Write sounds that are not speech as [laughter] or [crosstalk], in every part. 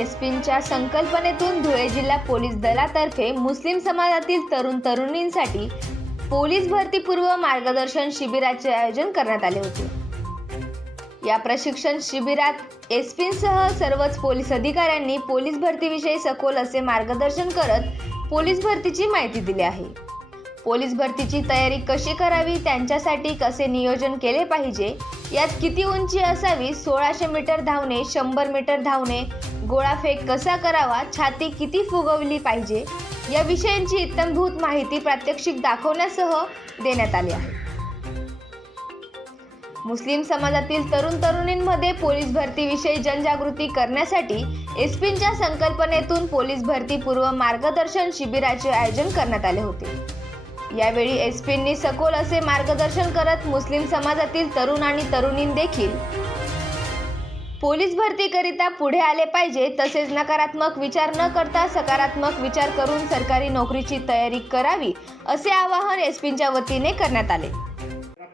एसपींच्या संकल्पनेतून धुळे जिल्हा पोलीस दलातर्फे मुस्लिम समाजातील तरुण तरुणींसाठी पोलीस भरतीपूर्व मार्गदर्शन शिबिराचे आयोजन करण्यात आले होते. या प्रशिक्षण शिबिरात एसपींसह सर्वच पोलीस अधिकाऱ्यांनी पोलीस भरतीविषयी सखोल असे मार्गदर्शन करत पोलीस भरतीची माहिती दिली आहे. पोलीस भरतीची तयारी कशी करावी त्यांच्यासाठी कसे नियोजन केले पाहिजे यात किती उंची असावी सोळाशे मीटर धावणे शंभर मीटर धावणे गोळाफेक कसा करावा छाती किती फुगवली पाहिजे या विषयांची इत्तमभूत माहिती प्रात्यक्षिक दाखवण्यासह देण्यात आली आहे. मुस्लिम समाजातील तरुण तरुणींमध्ये पोलीस भरतीविषयी जनजागृती करण्यासाठी एसपींच्या संकल्पनेतून पोलीस भरतीपूर्व मार्गदर्शन शिबिराचे आयोजन करण्यात आले होते. यावेळी एस एसपींनी सखोल असे मार्गदर्शन करत मुस्लिम समाजातील तरुण आणि तरुणीं देखील. पोलीस भरतीकरिता पुढे आले पाहिजे तसेच नकारात्मक विचार न करता सकारात्मक विचार करून सरकारी नोकरीची तयारी करावी असे आवाहन एसपींच्या वतीने करण्यात आले.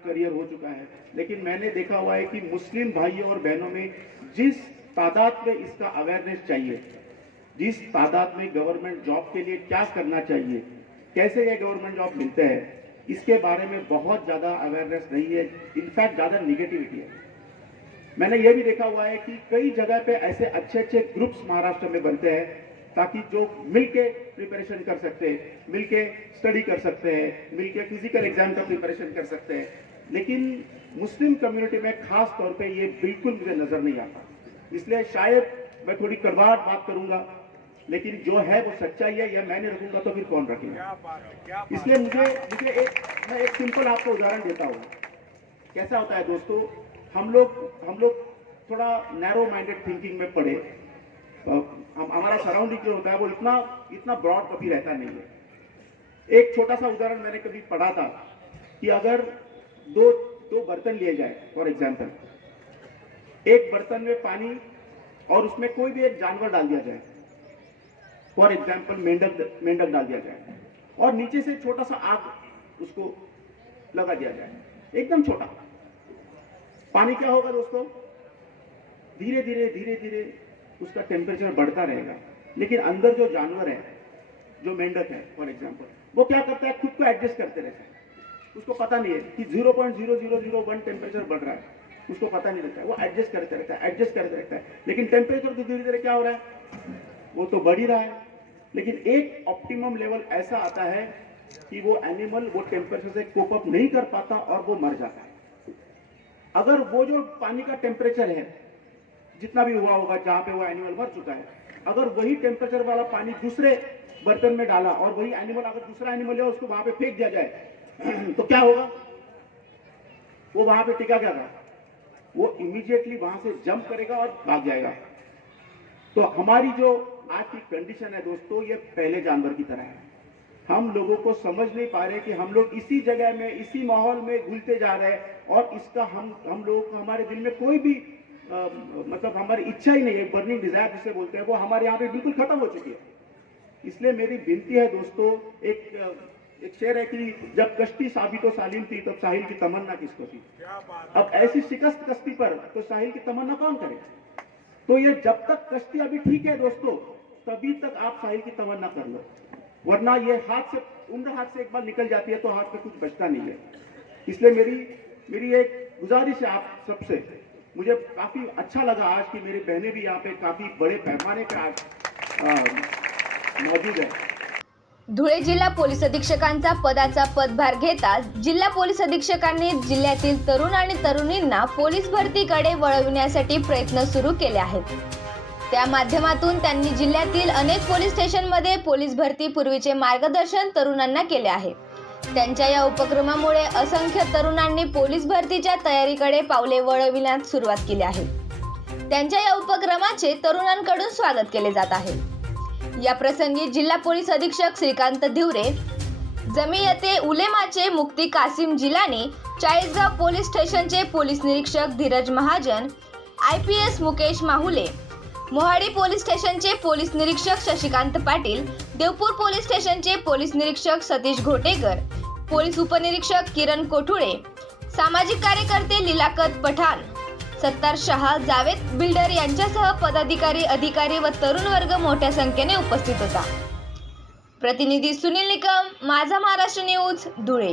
करियर हो चुका है लेकिन मैंने देखा हुआ है कि मुस्लिम भाइयों और बहनों में जिस तादाद में इसका अवेयरनेस चाहिए जिस तादाद में गवर्नमेंट जॉब के लिए क्या करना चाहिए कैसे ये गवर्नमेंट जॉब मिलते हैं, इसके बारे में बहुत ज़्यादा अवेयरनेस नहीं है इनफैक्ट ज़्यादा निगेटिविटी है। मैंने ये भी देखा हुआ है कि कई जगह पे ऐसे अच्छे अच्छे ग्रुप्स महाराष्ट्र में बनते हैं, ताकि जो मिलके प्रिपरेशन कर सकते हैं, मिलके स्टडी कर सकते हैं, मिलके फ़िज़िकल एग्ज़ाम का प्रिपरेशन कर सकते हैं। लेकिन मुस्लिम कम्युनिटी में खास तौर पे ये बिल्कुल मुझे नज़र नहीं आता। इसलिए शायद मैं थोड़ी कड़वाहट बात करूँगा लेकिन जो है वो सच्चाई है या मैं नहीं रखूँगा तो फिर कौन रखेगा? इसलिए मुझे मुझे एक मैं एक सिंपल आपको उदाहरण देता हूँ। कैसा होता है दोस्तों? हम लोग हम लोग थोड़ा नैरो माइंडेड थिंकिंग में पड़े। हमारा सराउंडिंग जो होता है वो इतना इतना ब्रॉड कभी रहता नहीं है। एक छोटा सा उदाहरण मैंने कभी पढ़ा था कि अगर दो दो बर्तन लिए जाए फॉर एग्ज़ाम्पल एक बर्तन में पानी और उसमें कोई भी एक जानवर डाल दिया जाए। फॉर एग्ज़ाम्पल मेंढक मेंढक डाल दिया जाए और नीचे से छोटा सा आग उसको लगा दिया जाए। एकदम छोटा। पानी क्या होगा दोस्तों? धीरे धीरे धीरे धीरे उसका टेम्परेचर बढ़ता रहेगा। लेकिन अंदर जो जानवर है, जो मेंढक है फॉर एग्ज़ाम्पल वो क्या करता है? खुद को एडजस्ट करते रहता है। उसको पता नहीं है कि zero point zero zero zero one temperature बढ़ रहा है। उसको पता नहीं रहता है। वो एडजस्ट करते रहता है एडजस्ट करते रहता है। लेकिन टेम्परेचर तो धीरे धीरे क्या हो रहा है? वो तो बढ़ ही रहा है। लेकिन एक ऑप्टिमम लेवल ऐसा आता है कि वो एनिमल वो टेम्परेचर से कोप अप नहीं कर पाता और वो मर जाता है। अगर वो जो पानी का टेम्परेचर है, जितना भी हुआ होगा, जहाँ पे वो एनिमल मर चुका है, अगर वही टेम्परेचर वाला पानी दूसरे बर्तन में डाला और वही एनिमल अगर दूसरा एनिमल है, उसको वहाँ पे फेंक दिया जाए [clears throat] तो क्या होगा? वो वहाँ पे टिका क्या रहा वो इमीडिएटली वहाँ से जंप करेगा और भाग जाएगा। तो हमारी जो आज की कंडीशन है दोस्तों ये पहले जानवर की तरह है। हम लोगों को समझ नहीं पा रहे कि हम लोग इसी जगह में इसी माहौल में घुलते जा रहे हैं और इसका हम हम लोगों को हमारे दिल में कोई भी अ, मतलब हमारी इच्छा ही नहीं है बर्निंग डिज़ायर जिसे बोलते हैं वो हमारे यहाँ पे बिल्कुल खत्म हो चुकी है। इसलिए मेरी विनती है दोस्तों एक एक शेर है कि जब कश्ती साबित तो सालिम थी तब साहिल की तमन्ना किसको थी? अब ऐसी शिकस्त कश्ती पर तो साहिल की तमन्ना कौन करेगा? तो ये जब तक कश्ती अभी ठीक है दोस्तों तभी तक आप साहिल की तमन्ना कर लो। वरना ये हाथ से उम्र हाथ से एक बार निकल जाती है तो हाथ में कुछ बचता नहीं है। इसलिए मेरी मेरी एक गुजारिश है आप सबसे। मुझे काफी अच्छा लगा आज कि मेरी बहनें भी यहाँ पे काफी बड़े पैमाने पर आज मौजूद है। धुळे जिल्हा पोलीस अधीक्षकांचा पदाचा पदभार घेताच जिल्हा पोलीस अधीक्षकांनी जिल्ह्यातील तरुण आणि तरुणींना पोलीस भरतीकडे वळविण्यासाठी प्रयत्न सुरू केले आहेत. त्या माध्यमातून त्यांनी जिल्ह्यातील अनेक पोलीस स्टेशनमध्ये पोलीस भरती पूर्वीचे मार्गदर्शन तरुणांना केले आहे. त्यांच्या या उपक्रमामुळे असंख्य तरुणांनी पोलीस भरतीच्या तयारीकडे पावले वळविण्यास सुरुवात केली आहे. त्यांच्या या उपक्रमाचे तरुणांकडून स्वागत केले जात आहे. या प्रसंगी जिल्हा पोलीस अधीक्षक श्रीकांत धिवरे जमियते उलेमाचे मुक्ती कासिम जिलानी चाळीसगाव पोलीस स्टेशनचे पोलीस निरीक्षक Dhiraj Mahajan I P S Mukesh Mahule Mohadi police स्टेशनचे पोलीस निरीक्षक शशिकांत पाटील देवपूर पोलीस स्टेशनचे पोलीस निरीक्षक सतीश घोटेकर पोलीस उपनिरीक्षक किरण कोठुळे सामाजिक कार्यकर्ते लिलाकत पठाण सत्तार शहा जावेद बिल्डर यांच्यासह पदाधिकारी अधिकारी व तरुण वर्ग मोठ्या संख्येने उपस्थित होता. प्रतिनिधी सुनील निकम माझा महाराष्ट्र न्यूज धुळे.